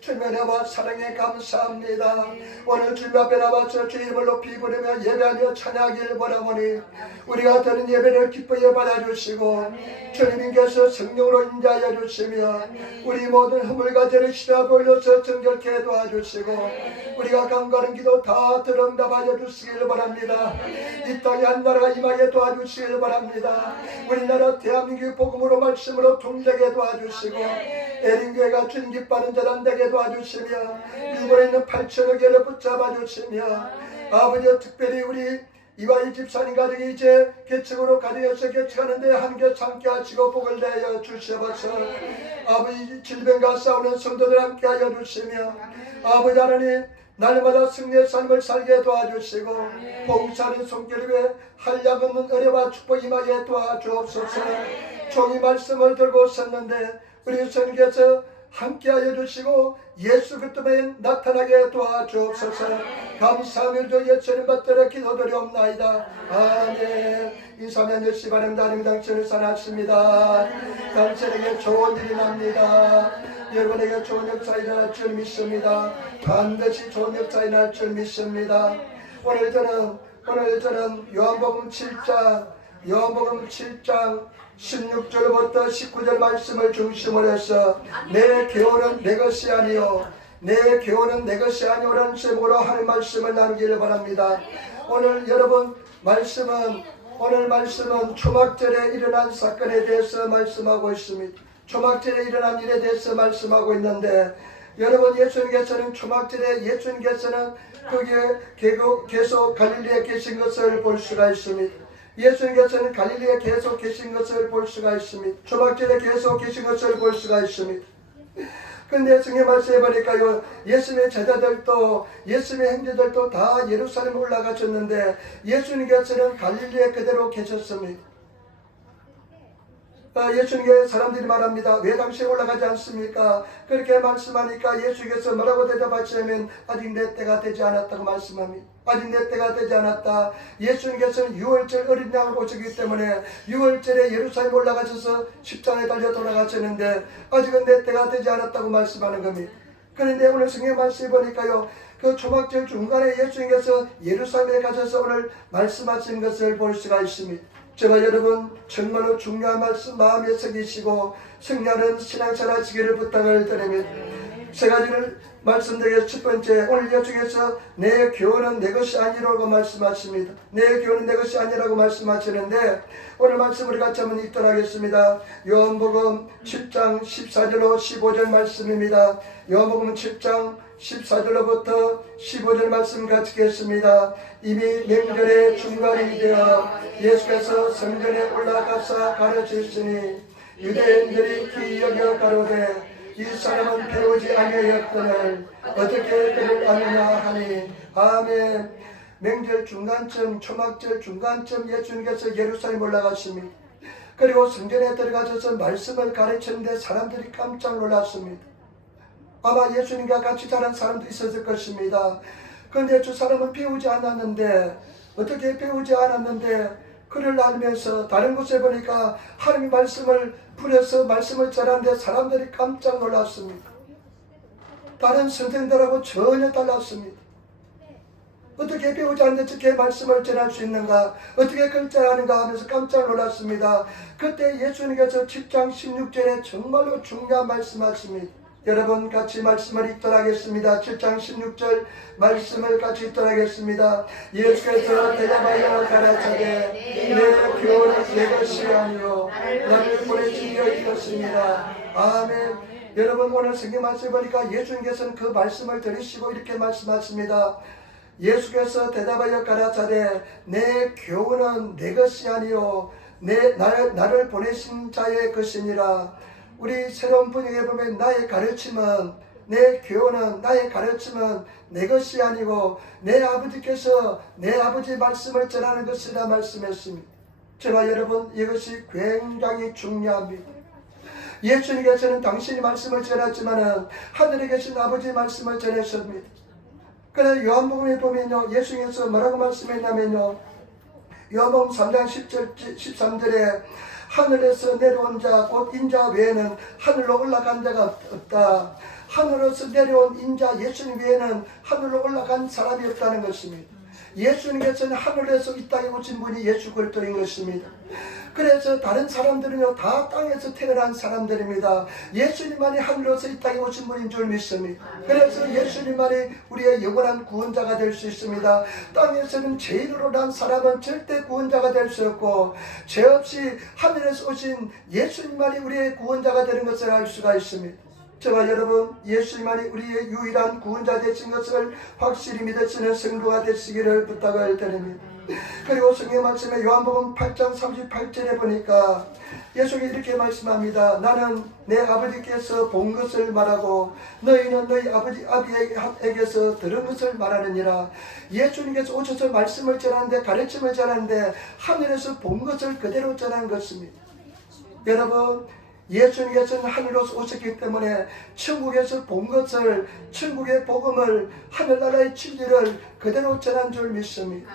주님의 은혜와 사랑에 감사합니다. 오늘 주님 앞에 나와서 주의 이름을 높이 부르며 예배하며 찬양하길 원하오니 우리가 드는 예배를 기쁘게 받아주시고 주님께서 성령으로 인자하여 주시며 우리 모든 허물과 죄를 씻어 보일러서 정결케 도와주시고 우리가 간과하는 기도 다 들응답하여 주시길 바랍니다. 이 땅에 한 나라가 임하게 도와주시길 바랍니다. 우리나라 대한민국 복음으로 말씀으로 통되게 도와주시고 에린교회가 주님 기뻐하는 재단 되게 도와주시며 일본에 있는 8천여 개를 붙잡아 주시며 아버지 특별히 우리 이화이 집사님 가정이 이제 개척으로 가정에서 개척하는데 함께 참게 하시고 복을 내어 주시옵소서. 아버지 질병과 싸우는 성도들 함께 하여 주시며 아버지 하나님 날마다 승리의 삶을 살게 도와주시고 봉사하는 손길에 한량없는 은혜와 축복 임하게 도와주옵소서. 종이 말씀을 들고 섰는데 우리 선생님께서 함께하여 주시고 예수 그리스도에 나타나게 도와주옵소서. 감사하며 예수님 받들어 기도드리옵나이다. 아멘. 인사하면 예수 바랍니다. 하나님 당신을 사랑하십니다. 당신에게 좋은 일이 납니다. 여러분에게 좋은 역사 일어날 줄 믿습니다. 반드시 좋은 역사 일어날 줄 믿습니다. 오늘 저는 요한복음 7장 16절부터 19절 말씀을 중심으로 해서 내 교훈은 내 것이 아니요 내 교훈은 내 것이 아니오라는 제목으로 하는 말씀을 나누기를 바랍니다. 오늘 말씀은 초막절에 일어난 사건에 대해서 말씀하고 있습니다. 초막절에 일어난 일에 대해서 말씀하고 있는데 여러분 예수님께서는 초막절에 거기에 계속 갈릴리에 계신 것을 볼 수가 있습니다. 예수님께서는 갈릴리에 계속 계신 것을 볼 수가 있습니다. 초막절에 계속 계신 것을 볼 수가 있습니다. 근데 성경 말씀해 보니까요, 예수님의 제자들도 예수님의 형제들도 다 예루살렘에 올라가셨는데 예수님께서는 갈릴리에 그대로 계셨습니다. 예수님께 사람들이 말합니다. 왜 당신이 올라가지 않습니까? 그렇게 말씀하니까 예수께서 뭐라고 대답하시냐면 아직 내 때가 되지 않았다고 말씀합니다. 아직 내 때가 되지 않았다. 예수님께서는 6월절 어린 양을 보시기 때문에 6월절에 예루살렘 올라가셔서 십자가에 달려 돌아가셨는데 아직은 내 때가 되지 않았다고 말씀하는 겁니다. 그런데 오늘 성경 말씀을 보니까요, 그 초막절 중간에 예수님께서 예루살렘에 가셔서 오늘 말씀하신 것을 볼 수가 있습니다. 제가 여러분 정말로 중요한 말씀 마음에 새기시고 승리하는 신앙생활 하시기를 부탁을 드립니다. 세 가지를 말씀드리겠습니다. 첫 번째, 오늘 예수께서 내 교훈은 내 것이 아니라고 말씀하십니다. 내 교훈은 내 것이 아니라고 말씀하시는데 오늘 말씀 우리 같이 한번 읽도록 하겠습니다. 요한복음 7장 14절로 15절 말씀입니다. 요한복음 7장 14절로부터 15절 말씀 같이 읽겠습니다. 이미 명절의 중간이 되어 예수께서 성전에 올라가사 가르치시니 유대인들이 기여겨 가로되 이 사람은 배우지 아니하였거늘 어떻게 그를 아느냐 하니. 아멘. 명절 중간쯤, 초막절 중간쯤 예수님께서 예루살렘 올라갔습니다. 그리고 성전에 들어가셔서 말씀을 가르치는데 사람들이 깜짝 놀랐습니다. 아마 예수님과 같이 자란 사람도 있었을 것입니다. 그런데 저 사람은 배우지 않았는데, 어떻게 배우지 않았는데 그를 알면서 다른 곳에 보니까 하나님의 말씀을 풀어서 말씀을 전하는데 사람들이 깜짝 놀랐습니다. 다른 선생들하고 전혀 달랐습니다. 어떻게 배우지 않는데 어떻게 말씀을 전할 수 있는가, 어떻게 글자하는가 하면서 깜짝 놀랐습니다. 그때 예수님께서 7장 16절에 정말로 중요한 말씀하십니다. 여러분 같이 말씀을 읽도록 하겠습니다. 7장 16절 말씀을 같이 읽도록 하겠습니다. 예수께서 대답하여 가라사대 내 교훈은 내 것이 아니요 나를 보내신 이의 것입니다. 아멘. 여러분 오늘 성경 말씀 보니까 예수님께서는 그 말씀을 들으시고 이렇게 말씀하십니다. 예수께서 대답하여 가라사대 내 교훈은 내 것이 아니요 나를 보내신 자의 것이니라. 우리 새로운 분위기에 보면 나의 가르침은, 내 교훈은, 나의 가르침은 내 것이 아니고 내 아버지께서 내 아버지 말씀을 전하는 것이라 말씀했습니다. 저와 여러분 이것이 굉장히 중요합니다. 예수님께서는 당신이 말씀을 전했지만 하늘에 계신 아버지 말씀을 전했습니다. 그래서 요한복음에 보면요, 예수님께서 뭐라고 말씀했냐면요, 요한복음 3장 13절에 하늘에서 내려온 자 곧 인자 외에는 하늘로 올라간 자가 없다. 하늘에서 내려온 인자 예수님 외에는 하늘로 올라간 사람이 없다는 것입니다. 예수님께서는 하늘에서 이 땅에 오신 분이 예수 그리스도인 것입니다. 그래서 다른 사람들은요 다 땅에서 태어난 사람들입니다. 예수님만이 하늘에서 이 땅에 오신 분인 줄 믿습니다. 그래서 예수님만이 우리의 영원한 구원자가 될 수 있습니다. 땅에서는 죄인으로 난 사람은 절대 구원자가 될 수 없고 죄 없이 하늘에서 오신 예수님만이 우리의 구원자가 되는 것을 알 수가 있습니다. 저와 여러분, 예수님만이 우리의 유일한 구원자 되신 것을 확실히 믿으시는 성도가 되시기를 부탁을 드립니다. 그리고 성경 말씀에 요한복음 8장 38절에 보니까 예수님이 이렇게 말씀합니다. 나는 내 아버지께서 본 것을 말하고 너희는 너희 아비에게서 들은 것을 말하느니라. 예수님께서 오셔서 말씀을 전하는데 가르침을 전하는데 하늘에서 본 것을 그대로 전한 것입니다. 여러분, 예수님께서는 하늘로서 오셨기 때문에 천국에서 본 것을, 천국의 복음을, 하늘나라의 진리를 그대로 전한 줄 믿습니다.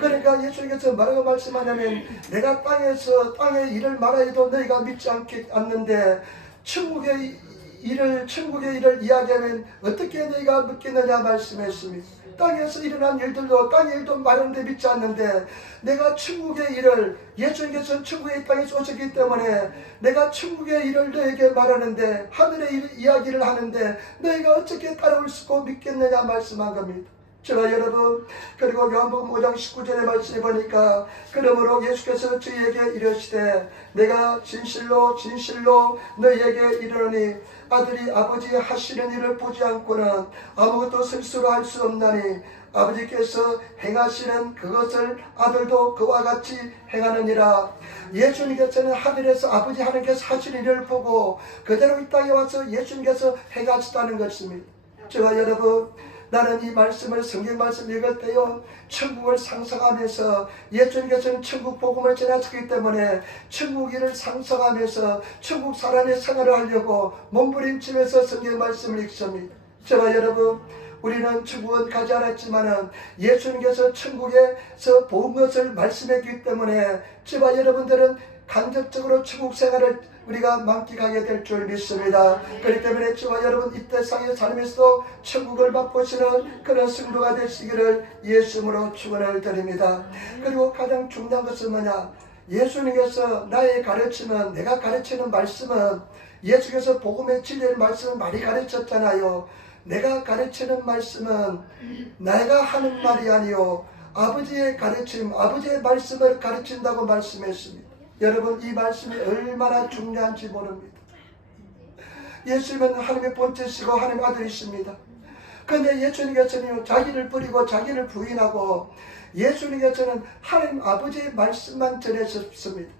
그러니까 예수님께서 뭐라고 말씀하냐면 내가 땅의 일을 말하여도 너희가 믿지 않는데 천국의 일을 이야기하면 어떻게 너희가 믿겠느냐 말씀했습니다. 땅에서 일어난 일들도 땅의 일도 말하는데 믿지 않는데 내가 천국의 일을, 예수님께서는 천국의 땅에서 오셨기 때문에 내가 천국의 일을 너에게 말하는데 하늘의 이야기를 하는데 너희가 어떻게 따라올 수 있고 믿겠느냐 말씀한 겁니다. 저와 여러분, 그리고 요한복음 5장 19절의 말씀에 보니까 그러므로 예수께서 저희에게 이르시되 내가 진실로 너희에게 이르노니 아들이 아버지 하시는 일을 보지 않고는 아무것도 스스로 할 수 없나니 아버지께서 행하시는 그것을 아들도 그와 같이 행하느니라. 예수님께서는 하늘에서 아버지 하나님께서 하시는 일을 보고 그대로 이 땅에 와서 예수님께서 행하시다는 것입니다. 저와 여러분, 나는 이 말씀을, 성경 말씀 읽을 때요 천국을 상상하면서 예수님께서는 천국 복음을 전하셨기 때문에 천국 일을 상상하면서 천국 사람의 생활을 하려고 몸부림치면서 성경 말씀을 읽습니다. 저와 여러분, 우리는 천국은 가지 않았지만은 예수님께서 천국에서 본 것을 말씀했기 때문에 저와 여러분들은 간접적으로 천국 생활을 우리가 만끽하게 될 줄 믿습니다. 그렇기 때문에 저와 여러분 이 세상에 살면서도 천국을 맛보시는 그런 성도가 되시기를 예수님으로 축원을 드립니다. 그리고 가장 중요한 것은 뭐냐? 예수님께서 나의 가르침은, 내가 가르치는 말씀은, 예수께서 복음의 진리의 말씀을 많이 가르쳤잖아요. 내가 가르치는 말씀은 내가 하는 말이 아니요 아버지의 가르침, 아버지의 말씀을 가르친다고 말씀했습니다. 여러분, 이 말씀이 얼마나 중요한지 모릅니다. 예수님은 하나님의 본체시고 하나님의 아들이십니다. 그런데 예수님께서는 자기를 버리고 자기를 부인하고 예수님께서는 하나님 아버지의 말씀만 전하셨습니다.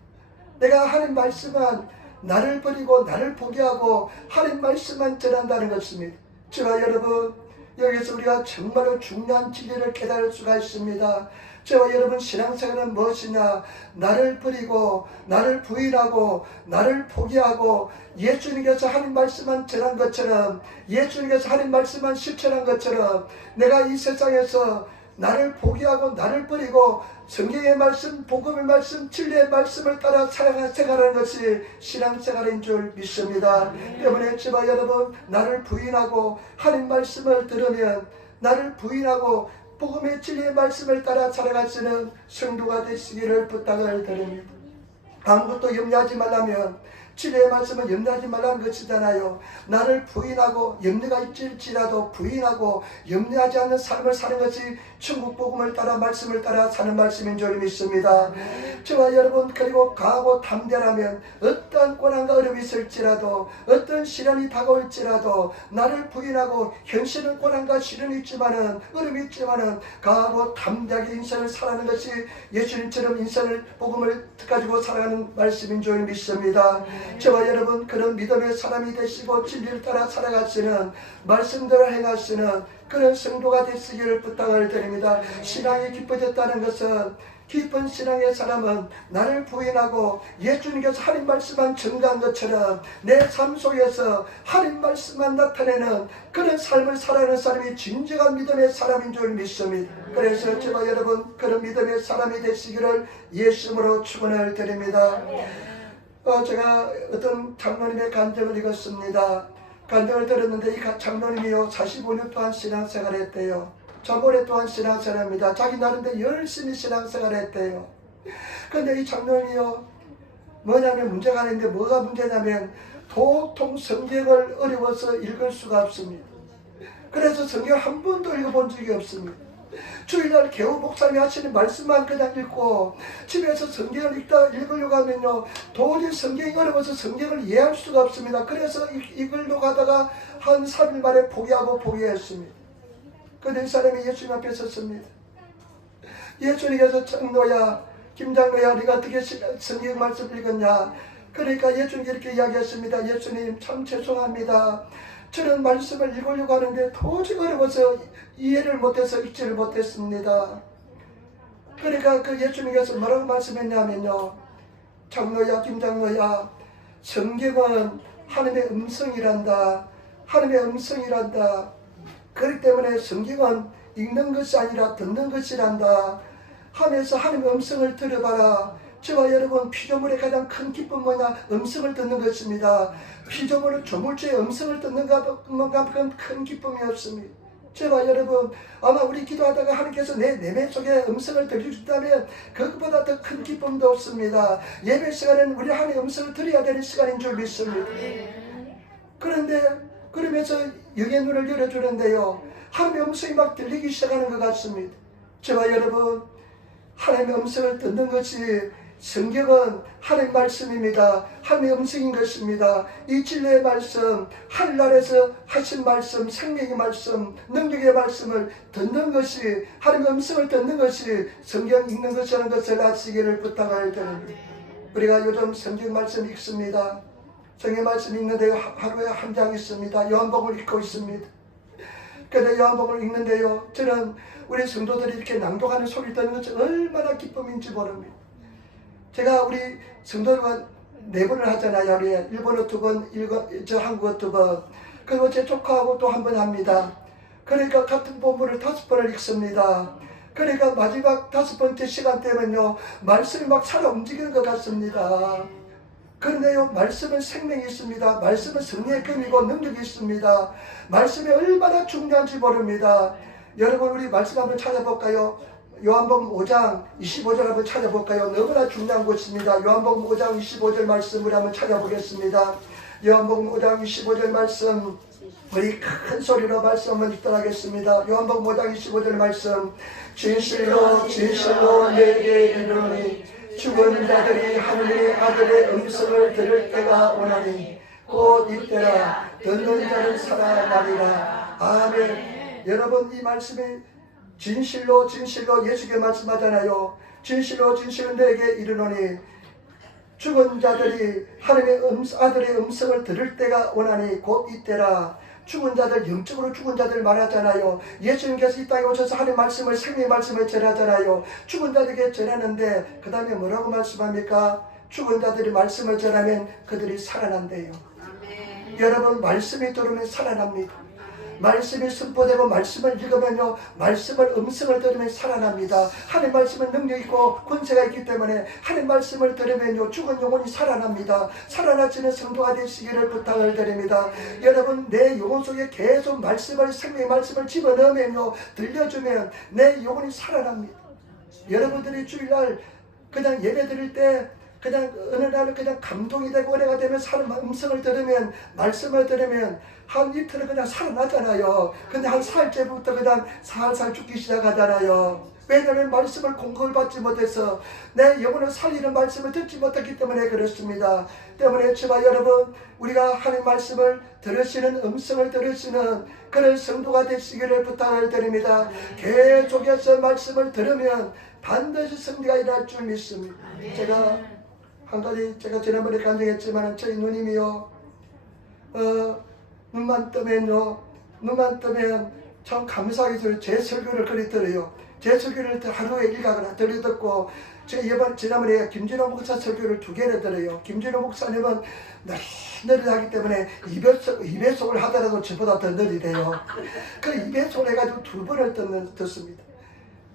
내가 하나님 말씀만, 나를 버리고 나를 포기하고 하나님 말씀만 전한다는 것입니다. 저와 여러분, 여기서 우리가 정말로 중요한 진리를 깨달을 수가 있습니다. 저와 여러분, 신앙생활은 무엇이냐? 나를 버리고 나를 부인하고 나를 포기하고 예수님께서 하나님 말씀만 전한 것처럼, 예수님께서 하나님 말씀만 실천한 것처럼 내가 이 세상에서 나를 포기하고 나를 버리고 성경의 말씀, 복음의 말씀, 진리의 말씀을 따라 생활하는 것이 신앙생활인 줄 믿습니다. 때문에 저와 여러분, 나를 부인하고 하나님 말씀을 들으면, 나를 부인하고 복음의 진리의 말씀을 따라 살아가시는 성도가 되시기를 부탁을 드립니다. 아무것도 염려하지 말라면 진리의 말씀은 염려하지 말라는 것이잖아요. 나를 부인하고 염려가 있을지라도 부인하고 염려하지 않는 삶을 사는 것이 천국 복음을 따라 말씀을 따라 사는 말씀인 줄 믿습니다. 저와 여러분, 그리고 강하고 담대라면 어떤 고난과 어려움이 있을지라도 어떤 시련이 다가올지라도 나를 부인하고 현실은 고난과 시련이 있지만은 어려움이 있지만은 강하고 담대하게 인생을 살아가는 것이 예수님처럼 인생을 복음을 가지고 살아가는 말씀인 줄 믿습니다. 저와 여러분, 그런 믿음의 사람이 되시고 진리를 따라 살아가시는, 말씀대로 행하시는 그런 성도가 되시기를 부탁을 드립니다. 신앙이 깊어졌다는 것은, 깊은 신앙의 사람은 나를 부인하고 예수님께서 하나님 말씀만 전가한 것처럼 내 삶 속에서 하나님 말씀만 나타내는 그런 삶을 살아가는 사람이 진정한 믿음의 사람인 줄 믿습니다. 그래서 저와 여러분, 그런 믿음의 사람이 되시기를 예수님으로 축원을 드립니다. 제가 어떤 장로님의 간증을 읽었습니다. 간증을 들었는데 이 장로님이요 45년 동안 신앙생활을 했대요. 저 오랫동안 신앙생활합니다. 자기 나름대로 열심히 신앙생활을 했대요. 근데 이 장로님이요 뭐냐면 문제가 있는데 뭐가 문제냐면 도통 성경을 어려워서 읽을 수가 없습니다. 그래서 성경 한 번도 읽어본 적이 없습니다. 주일날 개우 목사님이 하시는 말씀만 그냥 읽고 집에서 성경을 읽으려고 하면요 도저히 성경이 어려워서 성경을 이해할 수가 없습니다. 그래서 읽으려고 하다가 한 3일 만에 포기했습니다. 그런데 이 사람이 예수님 앞에 섰습니다. 예수님께서 장로야 김장로야 네가 어떻게 성경 말씀 읽었냐. 그러니까 예수님께 이렇게 이야기했습니다. 예수님 참 죄송합니다. 저는 말씀을 읽으려고 하는데 도저히 어려워서 이해를 못해서 읽지를 못했습니다. 그러니까 그 예수님께서 뭐라고 말씀했냐면요 장로야 김장로야 성경은 하나님의 음성이란다. 하나님의 음성이란다. 그렇기 때문에 성경은 읽는 것이 아니라 듣는 것이란다 하면서 하나님의 음성을 들어봐라. 저와 여러분 피조물의 가장 큰 기쁨은 뭐냐? 음성을 듣는 것입니다. 피조물은 조물주의 음성을 듣는 것만큼 큰 기쁨이 없습니다. 저와 여러분 아마 우리 기도하다가 하나님께서 내 내면 속에 음성을 들려준다면 그것보다 더 큰 기쁨도 없습니다. 예배 시간에는 우리 하나님의 음성을 들어야 되는 시간인 줄 믿습니다. 그런데 그러면서 영의 눈을 열어주는데요 하나님의 음성이 막 들리기 시작하는 것 같습니다. 저와 여러분 하나님의 음성을 듣는 것이 성경은 하나님의 말씀입니다. 하나님의 음성인 것입니다. 이 진리의 말씀, 하늘나라에서 하신 말씀, 생명의 말씀, 능력의 말씀을 듣는 것이 하나님의 음성을 듣는 것이 성경 읽는 것이라는 것을 아시기를 부탁을 드립니다. 우리가 요즘 성경 말씀 읽습니다. 성경 말씀 읽는데요 하루에 한 장 있습니다. 요한복음을 읽고 있습니다. 그런데 요한복음을 읽는데요 저는 우리 성도들이 이렇게 낭독하는 소리를 듣는 것이 얼마나 기쁨인지 모릅니다. 제가 우리 성도들과 4번을 하잖아요. 우리 일본어 2번, 저 한국어 2번. 그리고 제 조카하고 또 한 번 합니다. 그러니까 같은 본문을 5번을 읽습니다. 그러니까 마지막 5번째 시간 때면요 말씀이 막 살아 움직이는 것 같습니다. 그런데요 말씀은 생명이 있습니다. 말씀은 성령의 끈이고 능력이 있습니다. 말씀이 얼마나 중요한지 모릅니다. 여러분 우리 말씀 한번 찾아볼까요? 요한복음 5장 25절 한번 찾아볼까요? 너무나 중요한 곳입니다. 요한복음 5장 25절 말씀을 한번 찾아보겠습니다. 요한복음 5장 25절 말씀 우리 큰 소리로 말씀 한번 읽도록 하겠습니다. 요한복음 5장 25절 말씀 진실로 진실로 내게 이르노니 죽은 자들이 하늘의 아들의 음성을 들을 때가 오나니 곧 이때라 듣는 자는 살아나리라. 아멘. 여러분 이 말씀이 진실로 진실로 예수께 말씀하잖아요. 진실로 진실로 내게 이르노니 죽은 자들이 하나님의 아들의 음성을 들을 때가 오나니 곧 이때라. 죽은 자들, 영적으로 죽은 자들 말하잖아요. 예수님께서 이 땅에 오셔서 하나님의 말씀을 생명의 말씀을 전하잖아요. 죽은 자들에게 전하는데 그 다음에 뭐라고 말씀합니까? 죽은 자들이 말씀을 전하면 그들이 살아난대요. 아멘. 여러분 말씀이 들으면 살아납니다. 말씀이 선포되고 말씀을 읽으면요 말씀을 음성을 들으면 살아납니다. 하나님 말씀은 능력이 있고 권세가 있기 때문에 하나님 말씀을 들으면요 죽은 영혼이 살아납니다. 살아나시는 성도가 되시기를 부탁을 드립니다. 여러분 내 영혼 속에 계속 말씀을 생명의 말씀을 집어넣으면요 들려주면 내 영혼이 살아납니다. 여러분들이 주일날 그냥 예배 드릴 때 그냥 어느 날은 그냥 감동이 되고 은혜가 되면 사람 음성을 들으면 말씀을 들으면 한 이틀은 그냥 살아나잖아요. 근데 한 4일째부터 그냥 살살 죽기 시작하잖아요. 왜냐하면 말씀을 공급을 받지 못해서 내 영혼을 살리는 말씀을 듣지 못했기 때문에 그렇습니다. 때문에 저와 여러분 우리가 하나님 말씀을 들으시는 음성을 들으시는 그런 성도가 되시기를 부탁을 드립니다. 계속해서 말씀을 들으면 반드시 승리가 일어날 줄 믿습니다. 제가 한 가지 제가 지난번에 간증했지만 저희 누님이요 눈만 뜨면 참 감사하게 제 설교를 그리 들어요. 제 설교를 하루에 일각을 들어듣고 제가 지난번에 김진호 목사 설교를 2개를 들어요. 김진호 목사님은 느리하기 때문에 2배속을 하더라도 저보다 더 느리대요. 그 2배속을 해가지고 2번을 듣습니다.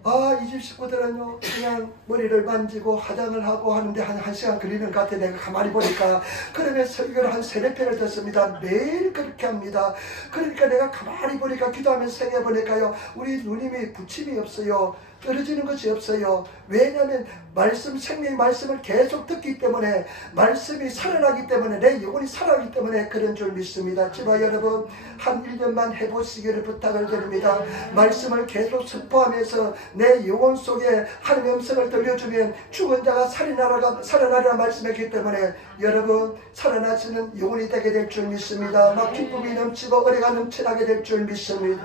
이 집 식구들은요 그냥 머리를 만지고 화장을 하고 하는데 한 시간 걸리는 것 같아. 내가 가만히 보니까. 그러면 설교를 한 3-4편을 듣습니다. 매일 그렇게 합니다. 그러니까 내가 가만히 보니까 기도하면서 생각해 보니까요, 우리 누님이 부침이 없어요. 떨어지는 것이 없어요. 왜냐하면 말씀, 생명의 말씀을 계속 듣기 때문에, 말씀이 살아나기 때문에, 내 영혼이 살아나기 때문에 그런 줄 믿습니다. 제발 여러분 한 1년만 해보시기를 부탁을 드립니다. 말씀을 계속 선포하면서 내 영혼 속에 하나님의 음성을 들려주면 죽은 자가 살아나리라 말씀했기 때문에 여러분 살아나시는 영혼이 되게 될 줄 믿습니다. 막 기쁨이 넘치고 은혜가 넘쳐나게 될 줄 믿습니다.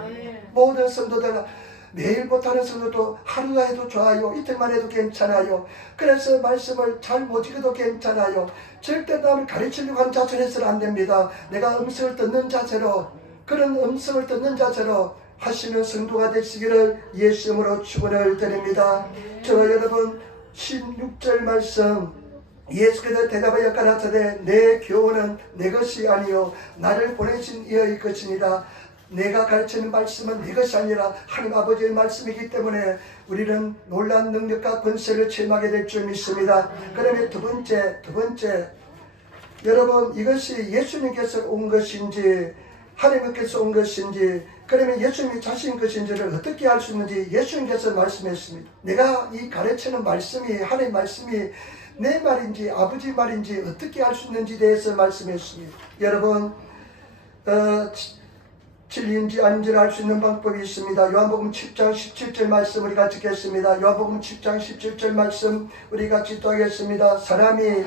모든 성도들, 매일 못하는 성도도 하루가 해도 좋아요. 이틀만 해도 괜찮아요. 그래서 말씀을 잘 못 읽어도 괜찮아요. 절대 남을 가르치려고 하는 자세로 해서는 안 됩니다. 내가 음성을 듣는 자세로, 그런 음성을 듣는 자세로 하시는 성도가 되시기를 예수님으로 축원을 드립니다. 저와 여러분 16절 말씀, 예수께서 대답하여 가라사대 내 교훈은 내 것이 아니요 나를 보내신 이의 것이니라. 내가 가르치는 말씀은 내 것이 아니라 하나님 아버지의 말씀이기 때문에 우리는 놀라운 능력과 권세를 체험하게 될 줄 믿습니다. 그러면 두 번째 여러분, 이것이 예수님께서 온 것인지 하나님께서 온 것인지, 그러면 예수님이 자신 것인지를 어떻게 알 수 있는지 예수님께서 말씀했습니다. 내가 이 가르치는 말씀이 하나님 말씀이 내 말인지 아버지 말인지 어떻게 알 수 있는지에 대해서 말씀했습니다. 여러분 진리인지 아닌지를 알 수 있는 방법이 있습니다. 요한복음 10장 17절 말씀 우리 같이 읽겠습니다. 요한복음 10장 17절 말씀 우리 같이 또 하겠습니다. 사람이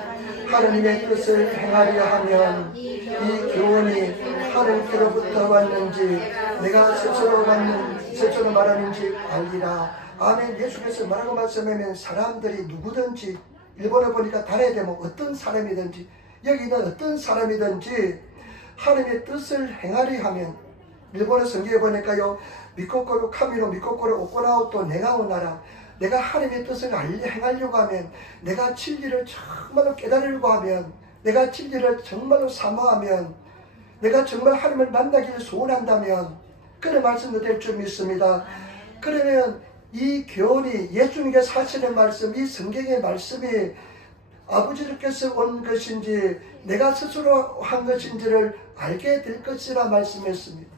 하나님의 뜻을 행하려 하면 이 교훈이 하나님께로부터 왔는지 내가 스스로 말하는지 알리라. 아멘. 예수께서 뭐라고 말씀하면 사람들이 누구든지, 일본어 보니까 달에 되면 어떤 사람이든지, 여기는 어떤 사람이든지 하나님의 뜻을 행하려 하면, 일본어 성경에 보니까요, 미코코로 카미로 미코코로 오코나오토 네가오 나라, 내가 하나님의 뜻을 행하려고 하면, 내가 진리를 정말로 깨달으려고 하면, 내가 진리를 정말로 사모하면, 내가 정말 하나님을 만나기를 소원한다면 그런 말씀도 될 줄 믿습니다. 그러면 이 교훈이 예수님께서 하시는 말씀, 이 성경의 말씀이 아버지께서 온 것인지 내가 스스로 한 것인지를 알게 될 것이라 말씀했습니다.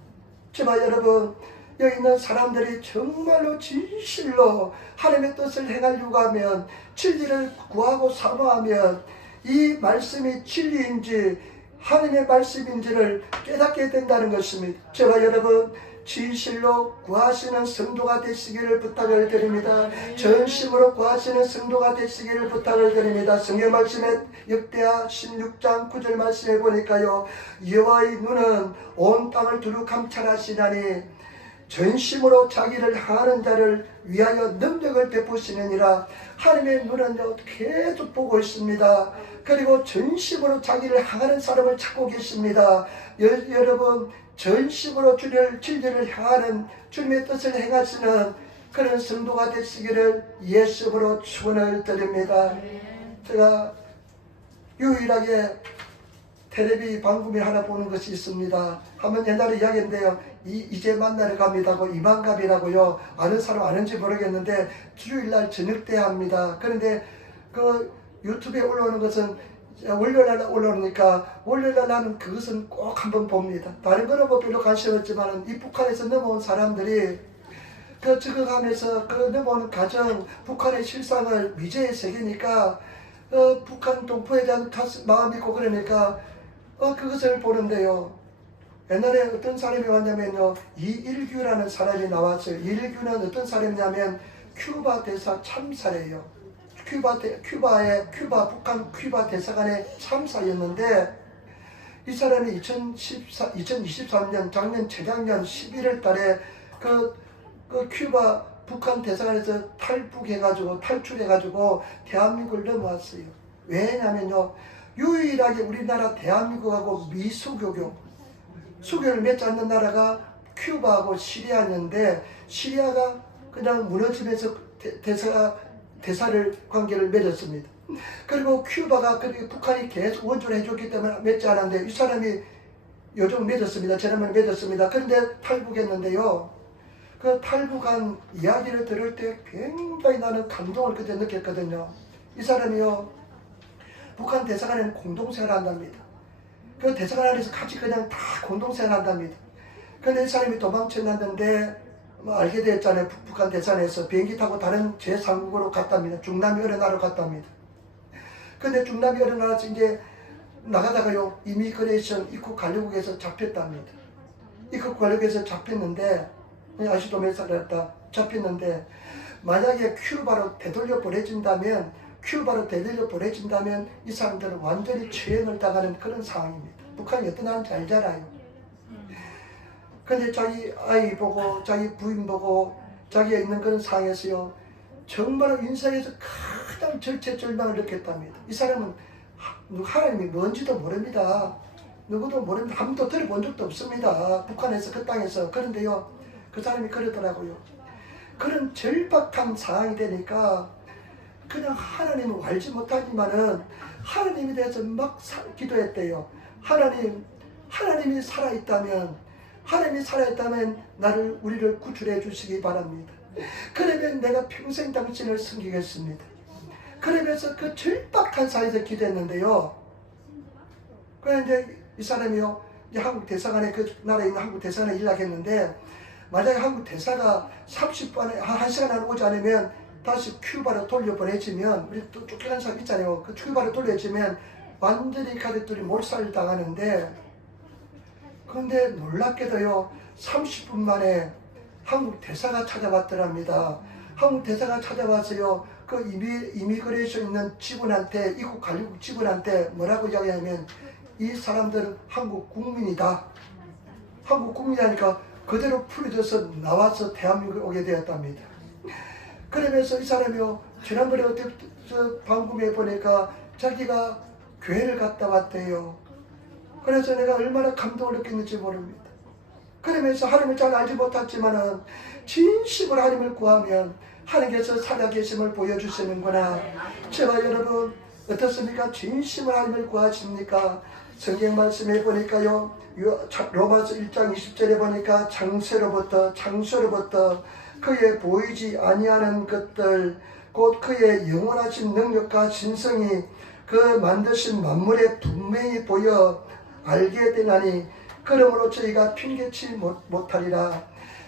제발 여러분, 여기 있는 사람들이 정말로 진실로 하나님의 뜻을 행하려고 하면, 진리를 구하고 사모하면 이 말씀이 진리인지 하나님의 말씀인지를 깨닫게 된다는 것입니다. 제발 여러분 진실로 구하시는 성도가 되시기를 부탁을 드립니다. 전심으로 구하시는 성도가 되시기를 부탁을 드립니다. 성경 말씀에 역대하 16장 9절 말씀해 보니까요, 여호와의 눈은 온 땅을 두루 감찰하시나니 전심으로 자기를 향하는 자를 위하여 능력을 베푸시느니라. 하나님의 눈은 계속 보고 있습니다. 그리고 전심으로 자기를 향하는 사람을 찾고 계십니다. 여러분 전심으로 진리를 향하는 주님의 뜻을 행하시는 그런 성도가 되시기를 예수님으로 축원을 드립니다. 제가 유일하게 텔레비 방송에 하나 보는 것이 있습니다. 한번 옛날에 이야기인데요, 이제 만나러 갑니다고, 이만갑이라고요. 아는 사람 아는지 모르겠는데 주일날 저녁 때 합니다. 그런데 그 유튜브에 올라오는 것은 월요일날 올라오니까 월요일날 나는 그것은 꼭 한번 봅니다. 다른 거는 뭐 별로 관심 없지만 이 북한에서 넘어온 사람들이 그 적응하면서 그 넘어오는 가정, 북한의 실상을 미제의 세계니까 북한 동포에 대한 마음이 있고 그러니까 그것을 보는데요. 옛날에 어떤 사람이 왔냐면요, 이일규라는 사람이 나왔어요. 이일규는 어떤 사람이냐면 큐바 대사 참사래요. 북한 큐바 대사관의 참사였는데, 이 사람이 2023년 재작년 11월 달에 그 큐바 북한 대사관에서 탈출해가지고 대한민국을 넘어왔어요. 왜냐면요, 유일하게 우리나라 대한민국하고 수교를 맺지 않는 나라가 큐바하고 시리아였는데, 시리아가 그냥 무너지면서 대사를 관계를 맺었습니다. 그리고 큐바가 북한이 계속 원조를 해줬기 때문에 맺지 않았는데, 이 사람이 요즘 맺었습니다. 지난번에 맺었습니다. 그런데 탈북했는데요, 그 탈북한 이야기를 들을 때 굉장히 나는 감동을 그때 느꼈거든요. 이 사람이요, 북한 대사관에는 공동생활을 한답니다. 그 대사관 안에서 같이 그냥 다 공동생활을 한답니다. 근데 이 사람이 도망쳤는데 알게 됐잖아요. 북한 대사관에서 비행기 타고 다른 제3국으로 갔답니다. 중남미 어느 나라로 갔답니다. 근데 중남미 어느 나라에서 이제 나가다가요, 이미그레이션 입국 관리국에서 잡혔답니다. 입국 관리국에서 잡혔는데, 아시도메살이었다 잡혔는데, 만약에 큐바로 되돌려 보내진다면 이 사람들은 완전히 처형을 당하는 그런 상황입니다. 북한이 어떤 나라인지 알잖아요. 근데 자기 아이 보고, 자기 부인 보고, 자기가 있는 그런 상황에서요, 정말 인생에서 가장 절체절명을 느꼈답니다. 이 사람은 하나님이 뭔지도 모릅니다. 누구도 모릅니다. 한 번도 들어본 적도 없습니다. 북한에서, 그 땅에서. 그런데요, 그 사람이 그러더라고요. 그런 절박한 상황이 되니까 그냥 하나님을 알지 못하지만은 하나님에 대해서 막 기도했대요. 하나님이 살아있다면 우리를 구출해 주시기 바랍니다. 그러면 내가 평생 당신을 섬기겠습니다. 그러면서 그 절박한 사이에서 기도했는데요. 그런데 이 사람이요, 이제 한국 대사관에, 그 나라에 있는 한국 대사관에 연락했는데, 만약에 한국 대사가 30분에, 1시간 안에 오지 않으면 다시 큐바로 돌려보내지면, 우리 또 쫓겨난 사람 있잖아요. 그 큐바로 돌려지면 완전히 가족들이 몰살을 당하는데, 그런데 놀랍게도요, 30분 만에 한국 대사가 찾아왔더랍니다. 한국 대사가 찾아와서요, 그 이미그레이션 있는 직원한테, 입국 관리국 직원한테 뭐라고 이야기하면, 이 사람들은 한국 국민이다. 한국 국민이라니까 그대로 풀려져서 나와서 대한민국에 오게 되었답니다. 그러면서 이 사람이요, 지난번에 방금에 보니까 자기가 교회를 갔다 왔대요. 그래서 내가 얼마나 감동을 느꼈는지 모릅니다. 그러면서 하나님을 잘 알지 못했지만은 진심으로 하나님을 구하면 하나님께서 살아계심을 보여주시는구나. 제발 여러분, 어떻습니까? 진심으로 하나님을 구하십니까? 성경 말씀에 보니까요, 로마서 1장 20절에 보니까 장세로부터 그의 보이지 아니하는 것들, 곧 그의 영원하신 능력과 신성이 그 만드신 만물에 분명히 보여 알게 되나니, 그러므로 저희가 핑계치 못하리라.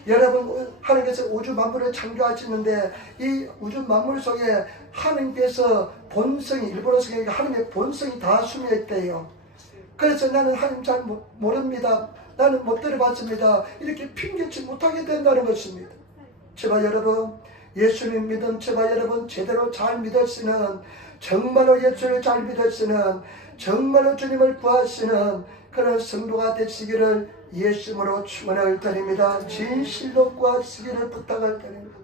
여러분, 하나님께서 우주 만물을 창조하시는데 이 우주 만물 속에 하나님께서 본성이, 일본어 성경에 하나님의 본성이 다 숨어 있대요. 그래서 나는 하나님 잘 모릅니다. 나는 못 들어봤습니다. 이렇게 핑계치 못하게 된다는 것입니다. 제발 여러분, 예수님 믿음 제발 여러분 제대로 잘 믿으시는, 정말로 예수를 잘 믿으시는, 정말로 주님을 구하시는 그런 성도가 되시기를 예수님으로 축원을 드립니다. 진실로 구하시기를 부탁을 드립니다.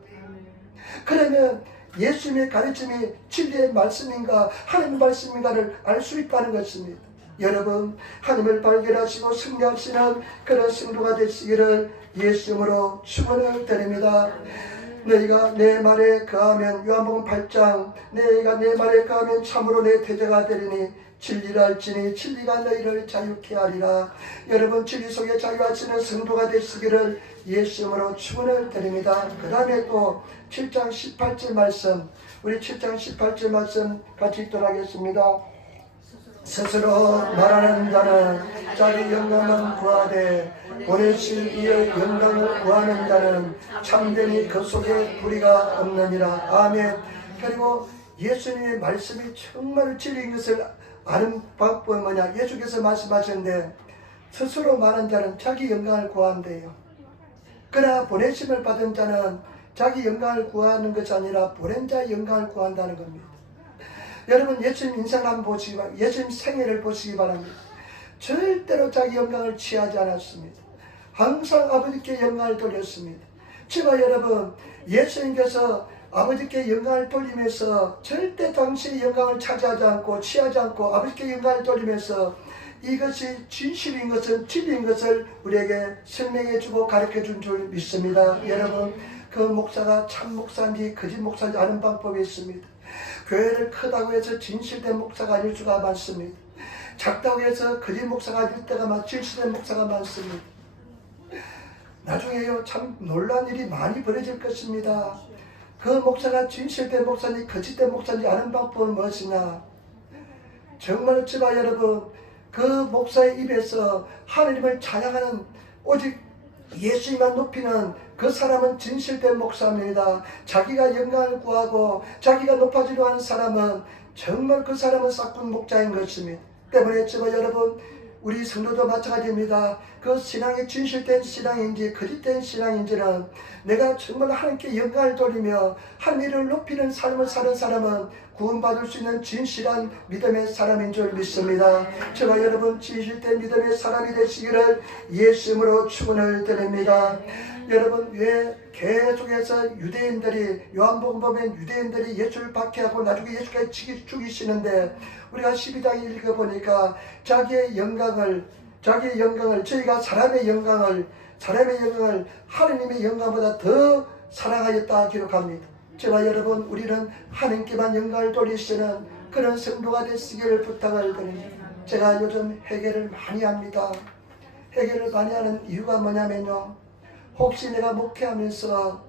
그러면 예수님의 가르침이 진리의 말씀인가 하나님의 말씀인가를 알 수 있다는 것입니다. 여러분, 하나님을 발견하시고 승리하시는 그런 성도가 되시기를 예수님으로 축원을 드립니다. 너희가 내 말에 거하면, 요한복음 8장, 너희가 내 말에 거하면 참으로 내 태자가 되리니 진리를 알지니 진리가 너희를 자유케 하리라. 여러분, 진리 속에 자유하시는 성도가 되시기를 예수님으로 축원을 드립니다. 그 다음에 또 7장 18절 말씀, 우리 7장 18절 말씀 같이 읽도록 하겠습니다. 스스로 말하는 자는 자기 영광을 구하되 보내신 이의 영광을 구하는 자는 참되니 그 속에 불의가 없느니라. 아멘. 그리고 예수님의 말씀이 정말 진리인 것을 아는 방법은 뭐냐? 예수께서 말씀하셨는데 스스로 말하는 자는 자기 영광을 구한대요. 그러나 보내심을 받은 자는 자기 영광을 구하는 것이 아니라 보낸 자의 영광을 구한다는 겁니다. 여러분, 예수님 인생을 한번 보시기 바랍니다. 예수님 생애를 보시기 바랍니다. 절대로 자기 영광을 취하지 않았습니다. 항상 아버지께 영광을 돌렸습니다. 제발 여러분, 예수님께서 아버지께 영광을 돌리면서 절대 당신의 영광을 차지하지 않고 취하지 않고 아버지께 영광을 돌리면서 이것이 진실인 것은, 진리인 것을 우리에게 설명해 주고 가르쳐 준 줄 믿습니다. 여러분, 그 목사가 참 목사인지 거짓 목사인지 아는 방법이 있습니다. 교회를 크다고 해서 진실된 목사가 아닐 수가 많습니다. 작다고 해서 거짓 목사가 아닐 때가 진실된 목사가 많습니다. 나중에요 참 놀라운 일이 많이 벌어질 것입니다. 그 목사가 진실된 목사인지 거짓된 목사인지 아는 방법은 무엇이냐? 정말 저와 여러분, 그 목사의 입에서 하나님을 찬양하는 오직 예수님만 높이는 그 사람은 진실된 목사입니다. 자기가 영광을 구하고 자기가 높아지려 하는 사람은 정말 그 사람은 싹군 목자인 것입니다. 때문에 저와 여러분, 우리 성도도 마찬가지입니다. 그 신앙이 진실된 신앙인지 거짓된 신앙인지는 내가 정말 하나님께 영광을 돌리며 하나님을 높이는 삶을 사는 사람은 구원받을 수 있는 진실한 믿음의 사람인 줄 믿습니다. 저와 여러분 진실된 믿음의 사람이 되시기를 예수님으로 축원을 드립니다. 여러분 왜 계속해서 유대인들이 요한복음 보면 유대인들이 예수를 박해하고 나중에 예수까지 죽이시는데 우리가 12장에 읽어보니까 자기의 영광을 저희가 사람의 영광을 하느님의 영광보다 더 사랑하였다 기록합니다. 저와 여러분 우리는 하느님께만 영광을 돌리시는 그런 성도가 되시기를 부탁을 드립니다. 제가 요즘 회개를 많이 합니다. 회개를 많이 하는 이유가 뭐냐면요, 혹시 내가 목회하면서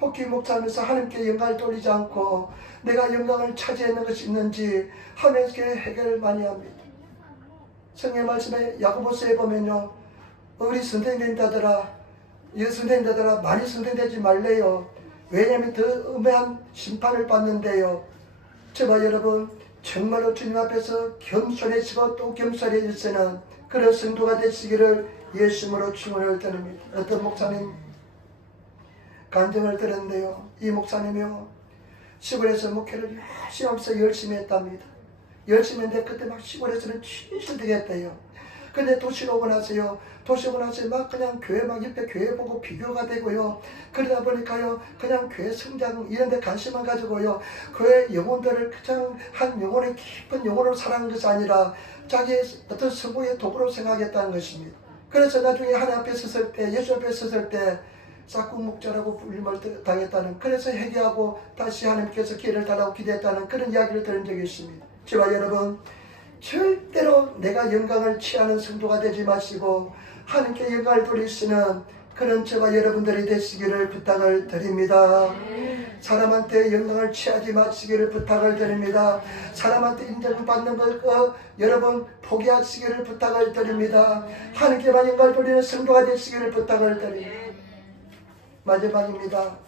하나님께 영광을 돌리지 않고 내가 영광을 차지하는 것이 있는지 하면서 회개를 많이 합니다. 성경 말씀에 야고보서에 보면요, 우리 선생님들아 많이 선생되지 말래요. 왜냐하면 더 엄한 심판을 받는데요. 저와 여러분 정말로 주님 앞에서 겸손해지고 또 겸손해지시는 그런 성도가 되시기를 예수님으로 축원을 드립니다. 어떤 목사님 간증을 들었는데요, 이 목사님이요 시골에서 목회를 열심히 하면서 열심히 했답니다. 열심히 했는데 그때 막 시골에서는 진실 되겠대요. 근데 도시로 오고 나서요 막 그냥 교회 막 옆에 교회 보고 비교가 되고요. 그러다 보니까요 그냥 교회 성장 이런 데 관심만 가지고요 교회 영혼들을 그냥 한 영혼의 깊은 영혼으로 살아가는 것이 아니라 자기의 어떤 성공의 도구로 생각했다는 것입니다. 그래서 나중에 하나님 앞에 섰을 때, 예수 앞에 섰을 때 싹군 목자라고 불림을 당했다는, 그래서 회개하고 다시 하나님께서 기회를 달라고 기대했다는 그런 이야기를 들은 적이 있습니다. 저와 여러분 절대로 내가 영광을 취하는 성도가 되지 마시고 하나님께 영광을 돌리시는 그런 저와 여러분들이 되시기를 부탁을 드립니다. 사람한테 영광을 취하지 마시기를 부탁을 드립니다. 사람한테 인정받는 걸 여러분 포기하시기를 부탁을 드립니다. 하나님께만 영광을 돌리는 성도가 되시기를 부탁을 드립니다. 마지막입니다.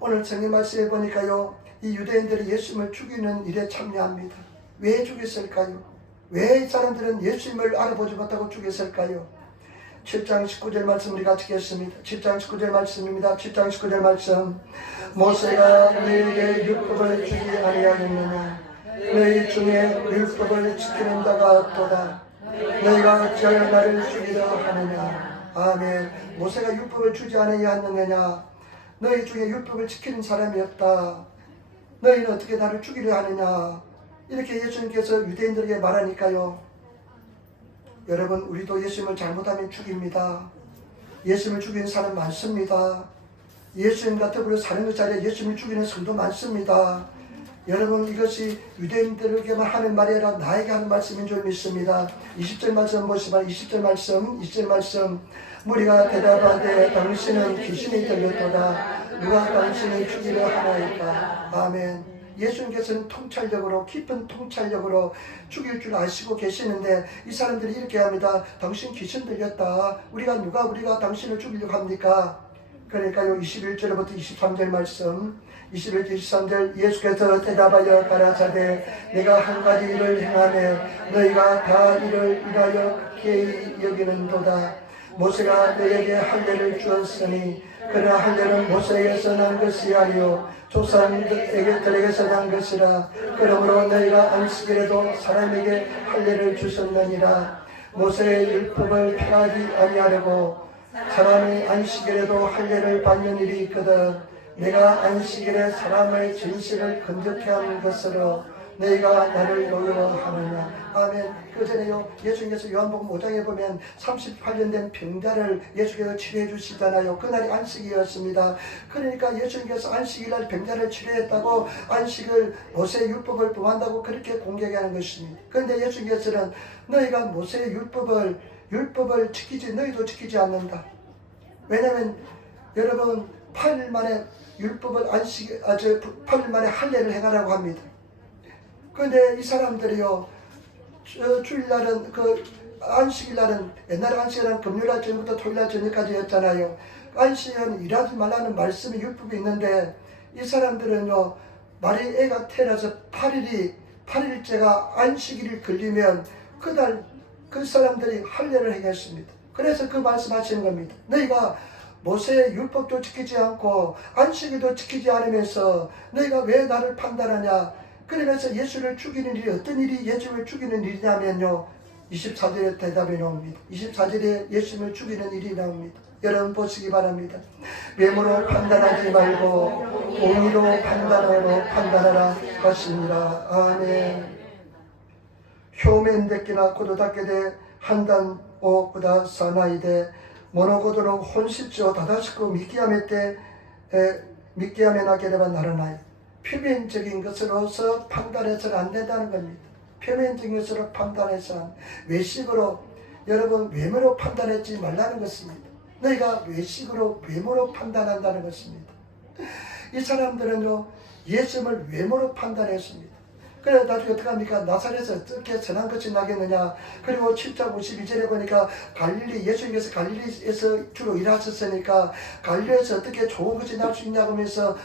오늘 성경 말씀에 보니까요, 이 유대인들이 예수님을 죽이는 일에 참여합니다. 왜 죽였을까요? 왜 이 사람들은 예수님을 알아보지 못하고 죽였을까요? 7장 19절 말씀 우리 같이 읽겠습니다. 7장 19절 말씀입니다. 7장 19절 말씀. 모세가 너희에게 율법을 주지 아니하였느냐? 너희 중에 율법을 지키는 자가 없도다. 너희가 어찌하여 나를 죽이려 하느냐? 아멘. 모세가 율법을 주지 아니하였느냐? 너희 중에 율법을 지키는 사람이 없다. 너희는 어떻게 나를 죽이려 하느냐? 이렇게 예수님께서 유대인들에게 말하니까요, 여러분 우리도 예수님을 잘못하면 죽입니다. 예수님을 죽이는 사람 많습니다. 예수님과 더불어 사는 것 자리에 예수님을 죽이는 성도 많습니다. 여러분 이것이 유대인들에게만 하는 말이 아니라 나에게 하는 말씀인 줄 믿습니다. 20절 말씀 보시면 20절 말씀 무리가 대답하되 당신은 귀신이 들렸도다. 누가 당신을 죽이려 하나이까. 아멘. 예수님께서는 통찰적으로 깊은 통찰적으로 죽일 줄 아시고 계시는데 이 사람들이 이렇게 합니다. 당신 귀신 들렸다. 우리가 당신을 죽이려고 합니까? 그러니까요 21절부터 23절 말씀 21절 23절 예수께서 대답하여 가라사대 내가 한 가지 일을 행하매 너희가 다 이를 인하여 극히 여기는도다. 모세가 너희에게 할례를 주었으니 그러나 할례는 모세에게서 난 것이 아니요 조상들에게서 난 것이라. 그러므로 너희가 안식일에도 사람에게 할례를 주셨느니라. 모세의 율법을 폐하지 아니하려고 사람이 안식일에도 할례를 받는 일이 있거든. 내가 안식일에 사람의 진실을 건조케 하는 것으로 너희가 나를 노여하느냐. 아멘. 그 전에요 예수님께서 요한복음 5장에 보면 38년 된 병자를 예수께서 치료해 주시잖아요. 그날이 안식이었습니다. 그러니까 예수님께서 안식일날 병자를 치료했다고 안식을 모세의 율법을 범한다고 그렇게 공격하는 것입니다. 그런데 예수님께서는 너희가 모세의 율법을 율법을 지키지 너희도 지키지 않는다. 왜냐하면 여러분 8일 만에 율법을 8일 만에 할례를 행하라고 합니다. 그런데 이 사람들이요, 주일날은 안식일날은 옛날 안식일은 금요일날 저녁부터 토요일날 저녁까지였잖아요. 안식일은 일하지 말라는 말씀이 율법이 있는데 이 사람들은요, 만일 애가 태어나서 8일째가 안식일이 걸리면 그날 그 사람들이 할례를 행했습니다. 그래서 그 말씀하시는 겁니다. 너희가 모세의 율법도 지키지 않고 안식일도 지키지 않으면서 너희가 왜 나를 판단하냐. 그러면서 예수를 죽이는 일이 어떤 일이 예수를 죽이는 일이냐면요, 24절에 대답이 나옵니다. 24절에 예수를 죽이는 일이 나옵니다. 여러분 보시기 바랍니다. 외모로 판단하지 말고 공의로 판단하라 하시니라. 아멘. 효면됐기나 고도답게되 한단 오보다 사나이되 모노고도로 혼십지오 다다시고 미끼하메 나게레바 나르나이. 표면적인 것으로서 판단해서는 안 된다는 겁니다. 표면적인 것으로 판단해서 외식으로, 여러분 외모로 판단하지 말라는 것입니다. 너희가 외모로 판단한다는 것입니다. 이 사람들은요, 예수님을 외모로 판단했습니다. 그래 나중에 어떻게 합니까? 나사렛에서 어떻게 선한 것이 나겠느냐. 그리고 7장 52절에 보니까 예수님께서 갈릴리에서 주로 일하셨으니까 갈릴리에서 어떻게 좋은 것이 날 수 있냐고 하면서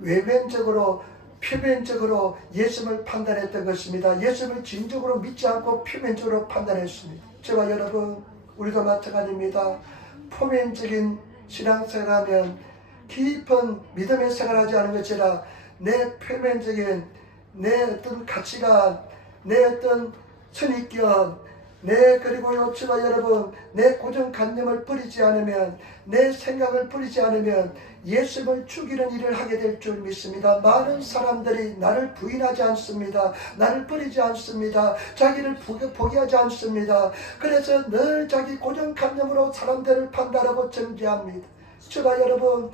외면적으로 표면적으로 예수님을 판단했던 것입니다. 예수님을 진정으로 믿지 않고 표면적으로 판단했습니다. 저와 여러분 우리도 마찬가지입니다. 표면적인 신앙생활하면 깊은 믿음의 생활하지 않은 것이라 내 표면적인 내 어떤 가치관, 내 어떤 선입견, 그리고요, 저와 여러분, 내 고정관념을 버리지 않으면, 내 생각을 버리지 않으면 예수님을 죽이는 일을 하게 될 줄 믿습니다. 많은 사람들이 나를 부인하지 않습니다. 나를 버리지 않습니다. 자기를 포기하지 않습니다. 그래서 늘 자기 고정관념으로 사람들을 판단하고 정죄합니다. 저와 여러분,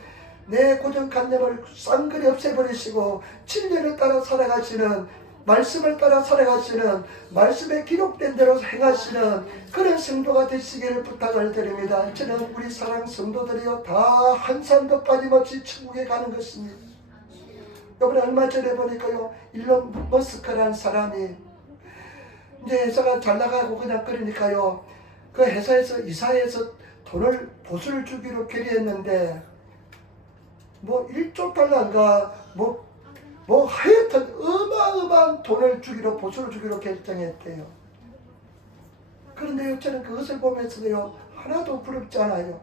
내 고정관념을 쌍그리 없애버리시고 진리를 따라 살아가시는, 말씀을 따라 살아가시는, 말씀에 기록된 대로 행하시는 그런 성도가 되시기를 부탁을 드립니다. 저는 우리 사랑 성도들이요, 다 한 사람도 빠짐없이 천국에 가는 것입니다. 이번에 얼마 전에 보니까요, 일론 머스크라는 사람이 이제 회사가 잘 나가고 그냥 그러니까요, 그 회사에서 이사해서 돈을 보수를 주기로 결의했는데 뭐 1조 달러인가 뭐 하여튼 어마어마한 돈을 주기로, 보수를 주기로 결정했대요. 그런데요, 저는 그것을 보면서요, 하나도 부럽지 않아요.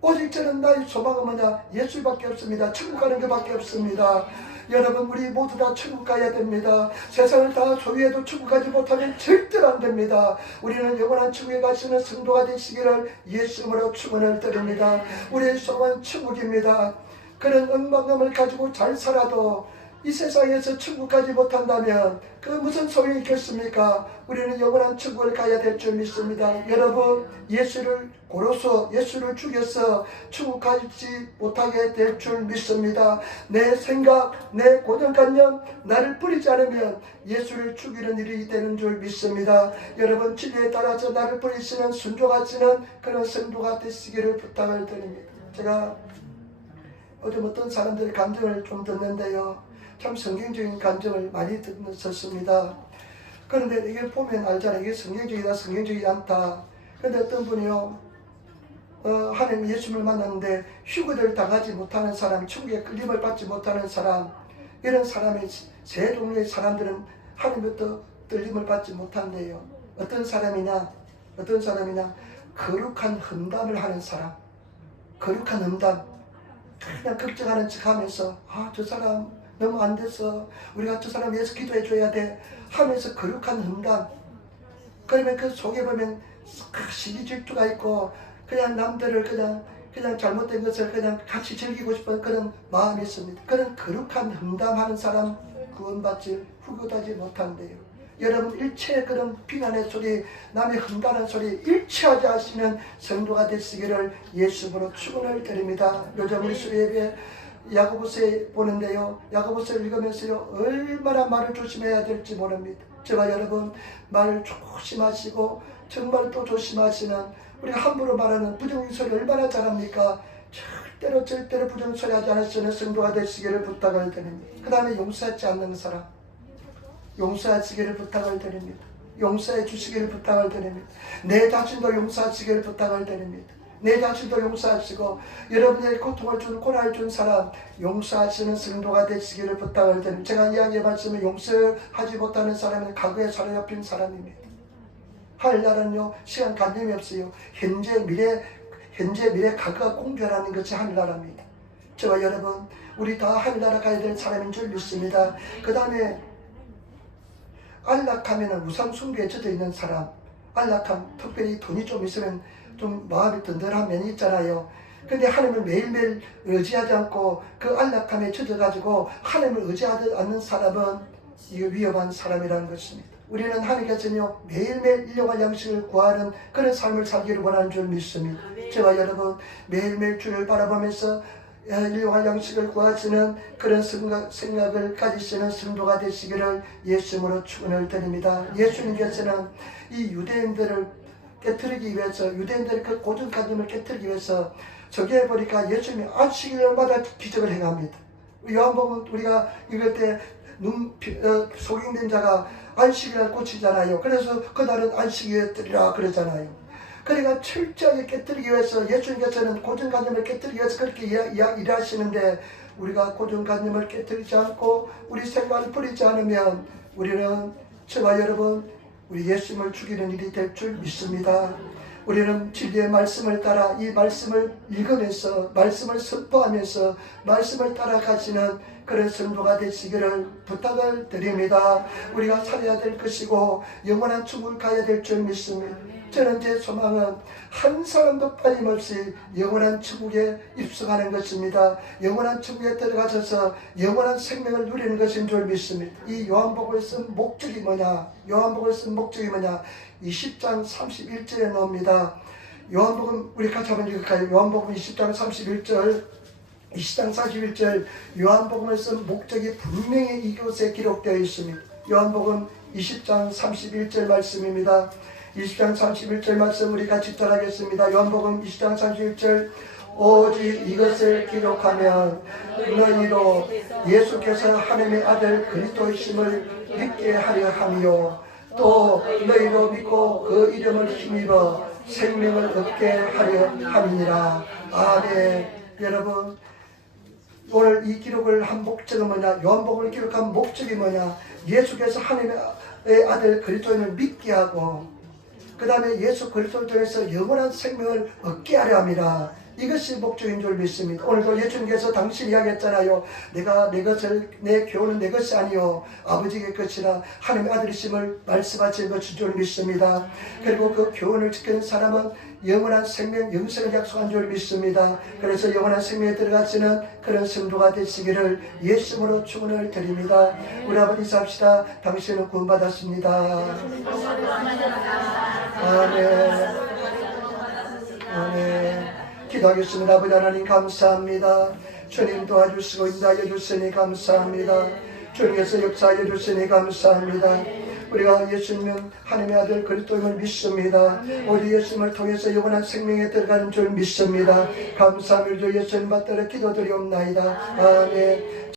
오직 저는 나의 소망은 뭐냐? 예수밖에 없습니다. 천국 가는 것밖에 없습니다. 여러분, 우리 모두 다 천국 가야 됩니다. 세상을 다 소유해도 천국 가지 못하면 절대로 안 됩니다. 우리는 영원한 천국에 가시는 성도가 되시기를 예수님으로 축원을 드립니다. 우리의 소망은 천국입니다. 그런 억만감을 가지고 잘 살아도 이 세상에서 천국 가지 못한다면 그 무슨 소용이 있겠습니까? 우리는 영원한 천국을 가야 될 줄 믿습니다. 여러분, 예수를 죽여서 천국 가지 못하게 될 줄 믿습니다. 내 생각, 내 고정관념, 나를 버리지 않으면 예수를 죽이는 일이 되는 줄 믿습니다. 여러분, 진리에 따라서 나를 버리시는 순종하시는 그런 성도가 되시기를 부탁을 드립니다. 제가 요즘 어떤 사람들의 감정을 좀 듣는데요, 참 성경적인 감정을 많이 듣습니다. 그런데 이게 보면 알잖아요. 이게 성경적이다, 성경적이지 않다. 그런데 어떤 분이요, 하나님 예수님을 만났는데 휴거를 당하지 못하는 사람, 천국에 끌림을 받지 못하는 사람, 이런 사람의 세 종류의 사람들은 하나님부터 끌림을 받지 못한대요. 어떤 사람이냐? 거룩한 험담을 하는 사람. 거룩한 험담. 그냥 걱정하는 척 하면서, 저 사람 너무 안 돼서 우리가 저 사람 위해서 기도해 줘야 돼 하면서 거룩한 험담. 그러면 그 속에 보면 시기 질투가 있고 그냥 남들을 그냥 잘못된 것을 그냥 같이 즐기고 싶은 그런 마음이 있습니다. 그런 거룩한 험담하는 사람 구원받지 후교하지 못한대요. 여러분, 일체 그런 비난의 소리, 남의 험담하는 소리 일치하지 않으시는 성도가 되시기를 예수님으로 축원을 드립니다. 요즘 우리 수요예배 야고보서에 보는데요, 야고보서를 읽으면서요, 얼마나 말을 조심해야 될지 모릅니다. 제가 여러분, 말을 조심하시고 정말 또 조심하시는, 우리가 함부로 말하는 부정소리 얼마나 잘합니까? 절대로 부정소리 하지 않으시는 성도가 되시기를 부탁을 드립니다. 그 다음에 용서하지 않는 사람, 용서하시기를 부탁을 드립니다. 용서해 주시기를 부탁을 드립니다. 내 자신도 용서하시기를 부탁을 드립니다. 내 자신도 용서하시고 여러분의 고통을 준, 고난을 준 사람 용서하시는 성도가 되시기를 부탁을 드립니다. 제가 이야기해 봤지만 용서하지 못하는 사람은 과거에 사로잡힌 사람입니다. 하늘나라는요 시간 관념이 없어요. 현재 미래 과거가 공존하는 것이 하늘나라입니다. 저와 여러분 우리 다 하늘나라 가야 될 사람인 줄 믿습니다. 그 다음에 안락하면 우상 숭배에 젖어 있는 사람, 안락함, 특별히 돈이 좀 있으면 좀 마음이 든든한 면이 있잖아요. 근데 하나님을 매일매일 의지하지 않고 그 안락함에 젖어가지고 하나님을 의지하지 않는 사람은 이게 위험한 사람이라는 것입니다. 우리는 하나님께서는요 매일매일 일용할 양식을 구하는 그런 삶을 살기를 원하는 줄 믿습니다. 저와 여러분 매일매일 주를 바라보면서 일용할 양식을 구하시는 그런 생각을 가지시는 성도가 되시기를 예수님으로 축원을 드립니다. 예수님께서는 이 유대인들을 깨뜨리기 위해서, 유대인들의 그 고정관념을 깨뜨리기 위해서 저기에 보니까 예수님이 안식일마다 기적을 행합니다. 요한복음 우리가 읽을 때 소경된 자가 안식일날 고치잖아요. 그래서 그날은 안식일이라 그러잖아요. 그러니까 철저하게 깨뜨리기 위해서 예수님께서는 고정관념을 깨뜨리기 위해서 그렇게 일하시는데 우리가 고정관념을 깨뜨리지 않고 우리 생각을 버리지 않으면 우리는 저와 여러분 우리 예수님을 죽이는 일이 될 줄 믿습니다. 우리는 진리의 말씀을 따라 이 말씀을 읽으면서 말씀을 선포하면서 말씀을 따라가시는 그런 성도가 되시기를 부탁을 드립니다. 우리가 살아야 될 것이고 영원한 천국을 가야 될 줄 믿습니다. 저는 제 소망은 한 사람도 빠짐없이 영원한 천국에 입성하는 것입니다. 영원한 천국에 들어가셔서 영원한 생명을 누리는 것인 줄 믿습니다. 이 요한복음을 쓴 목적이 뭐냐? 요한복음을 쓴 목적이 뭐냐? 20장 31절에 나옵니다. 요한복음 우리 같이 한번 읽을까요? 요한복음 20장 31절 20장 41절 요한복음을 쓴 목적이 분명히 이곳에 기록되어 있습니다. 요한복음 20장 31절 말씀입니다. 20장 31절 말씀 우리 같이 따라하겠습니다. 요한복음 20장 31절 오직 이것을 기록하면 너희로 예수께서 하나님의 아들 그리스도이심을 믿게 하려 함이요 또 너희로 믿고 그 이름을 힘입어 생명을 얻게 하려 함이니라. 아멘. 여러분 오늘 이 기록을 한 목적은 뭐냐? 요한복음을 기록한 목적이 뭐냐? 예수께서 하나님의 아들 그리스도인을 믿게 하고 그 다음에 예수 그리스도를 통해서 영원한 생명을 얻게 하려 합니다. 이것이 목적인 줄 믿습니다. 오늘도 예수님께서 당신 이야기했잖아요. 내 교훈은 내 것이 아니요 아버지의 것이라 하나님의 아들이심을 말씀하신 것인 줄 믿습니다. 그리고 그 교훈을 지키는 사람은 영원한 생명, 영생을 약속한 줄 믿습니다. 그래서 영원한 생명에 들어가시는 그런 성도가 되시기를 예수님으로 축원을 드립니다. 우리 아버지 인사합시다. 당신은 구원받았습니다. 아멘. 아멘. 기도하겠습니다. 아버지 하나님 감사합니다. 주님 도와주시고 인도하여 주시니 감사합니다. 주님께서 역사하여 주시니 감사합니다. 우리가 예수님은 하나님의 아들 그리스도임을 믿습니다. 우리 예수님을 통해서 영원한 생명에 들어가는 줄 믿습니다. 감사합니다. 예수님 받들어 기도드리옵나이다. 아멘.